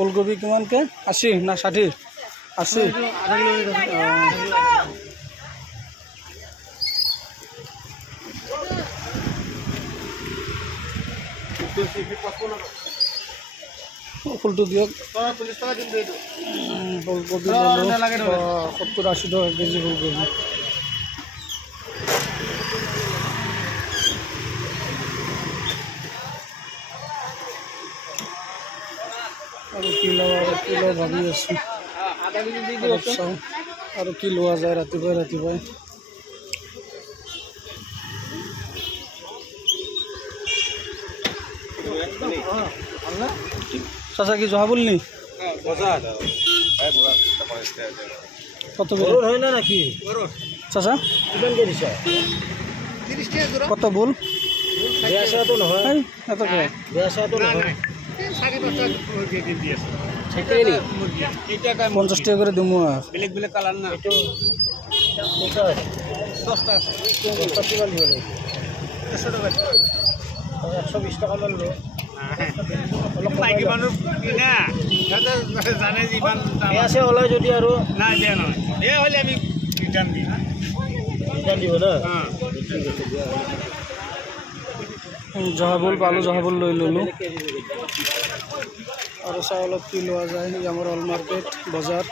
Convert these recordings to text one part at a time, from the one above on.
ফুলকবি কিমানকৈ 80 না 60 80 ফুলটো দিয়ক ফুলকবি 70-80 টকা কেজি ফুলকবি আৰু কি লওঁ ভাবি আছোঁ চাওঁ আৰু কি লোৱা যায় ৰাতিপুৱাই চাচা কি জহা বলনি কত হয় না নাকি চাচা কত বল বেয়াটো নহয় এত বেয়াটো নহয় 50 টাকা করে দিমু বেলেগ বেলেগ কালার না এটা 10টা 120 টাকা মান লো মাইকি মানুষ কিনা জানে যিমান আছে ওলাই যদি আৰু নাই বেয়া নহয় বেয়া হলে আমি ৰিটাৰ্ণ দিব না জহাবুল পালোঁ জহাবুল লৈ ল'লোঁ আৰু চাউলত কি লোৱা যায় আমাৰ অল মাৰ্কেট বজাৰ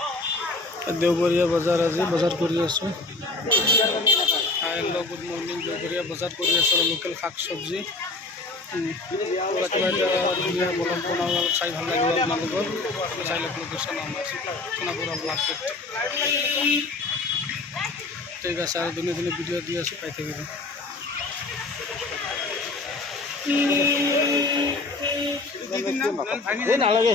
দেওবৰীয়া বজাৰ আজি বজাৰ কৰি আছোঁ হেল্ল' গুড মৰ্ণিং দেওবৰীয়া বজাৰ কৰি আছোঁ লোকেল শাক চব্জি ধুনীয়া বনাব চাই ভাল লাগিব আপোনালোকৰ চাই লওক লোকেশ্যন আমাৰ সোণাপুৰ অল মাৰ্কেট ঠিক আছে আৰু দিনে ভিডিঅ' দি আছোঁ পাই থাকিব নালাগে